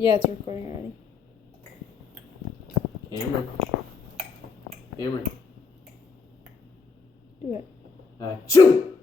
Yeah, it's recording already. Cameron. Do it. Shoot!